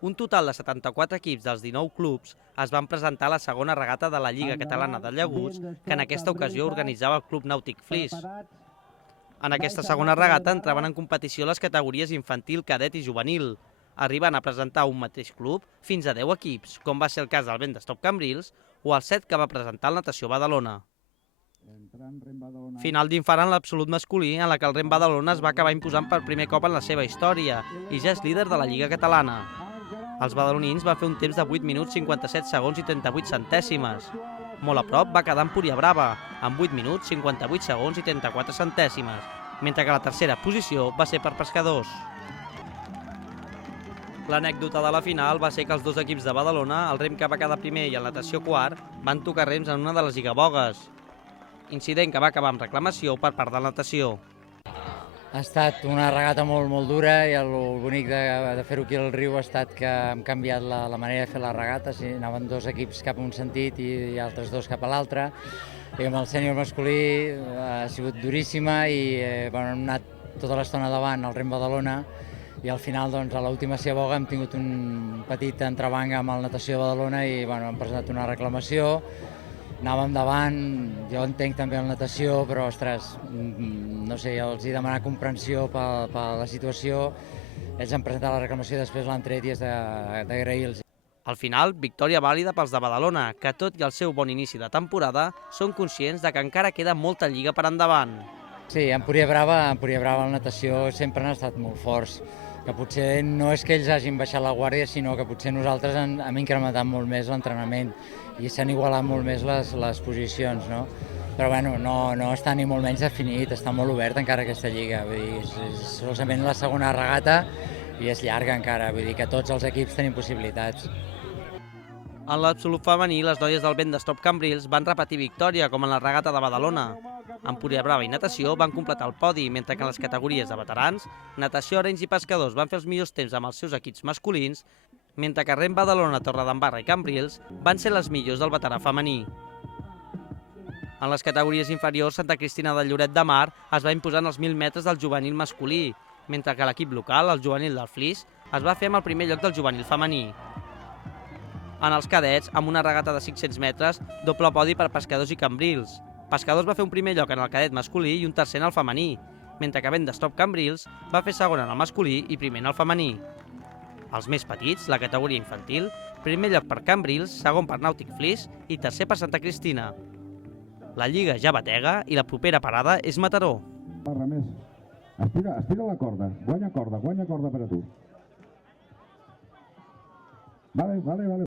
Un total de 74 equips dels 19 clubs es van presentar a la segona regata de la Lliga Catalana de Llaguts, que en aquesta ocasió organitzava el Club Nàutic Flix. En aquesta segona regata entraven en competició les categories infantil, cadet i juvenil, arribant a presentar un mateix club fins a 10 equips, com va ser el cas del Vent d'Estop Cambrils o el 7 que va presentar el Natació Badalona. Final d'infant en l'absolut masculí, en la que el Rem Badalona es va acabar imposant per primer cop en la seva història i ja és líder de la Lliga Catalana. Els badalonins van fer un temps de 8 minuts 57 segons i 38 centèsimes. Molt a prop va quedar Empúria Brava, amb 8 minuts 58 segons i 34 centèsimes, mentre que la tercera posició va ser per Pescadors. L'anècdota de la final va ser que els dos equips de Badalona, el Rem que va quedar primer i el Natació quart, van tocar rems en una de les lligabogues, incident que va acabar amb reclamació per part de la natació. Ha estat una regata molt dura i el bonic de fer-ho aquí al riu ha estat que hem canviat la manera de fer la regata, anaven dos equips cap a un sentit i altres dos cap a l'altre. I amb el sènior masculí ha sigut duríssima i hem anat tota l'estona davant al Rem Badalona i al final, doncs, a l'última ciaboga hem tingut un petit entrebanc amb el Natació de Badalona i hem presentat una reclamació. Anàvem davant, jo entenc també la natació, però, ostres, no sé, els he demanat comprensió per la situació. Ells han presentat la reclamació i després l'han tret i és d'agrair-los. Al final, victòria vàlida pels de Badalona, que tot i el seu bon inici de temporada, són conscients de que encara queda molta lliga per endavant. Sí, Empúria Brava, la natació sempre han estat molt forts, que potser no és que ells hagin baixat la guàrdia, sinó que potser nosaltres hem incrementat molt més l'entrenament i s'han igualat molt més les posicions, no? Però bueno, no està ni molt menys definit, està molt obert encara aquesta lliga, vull dir, és solament la segona regata i és llarga encara, vull dir que tots els equips tenim possibilitats. En l'absolut femení, les noies del Vent d'Estop Cambrils van repetir victòria, com en la regata de Badalona. Empúria Brava i Natació van completar el podi, mentre que en les categories de veterans, Natació, Arenys i Pescadors van fer els millors temps amb els seus equips masculins, mentre que Rem Badalona, Torredembarra i Cambrils van ser les millors del veterà femení. En les categories inferiors, Santa Cristina de Lloret de Mar es va imposar en els 1.000 metres del juvenil masculí, mentre que l'equip local, el juvenil del Flix, es va fer amb el primer lloc del juvenil femení. En els cadets, amb una regata de 500 metres, doble podi per Pescadors i Cambrils. Pescadors va fer un primer lloc en el cadet masculí i un tercer en el femení, mentre que Vent d'Estop Cambrils va fer segon en el masculí i primer en el femení. Els més petits, la categoria infantil, primer lloc per Cambrils, segon per Nàutic Flix i tercer per Santa Cristina. La lliga ja batega i la propera parada és Mataró. Més. Estira la corda, guanya corda per a tu. Vale.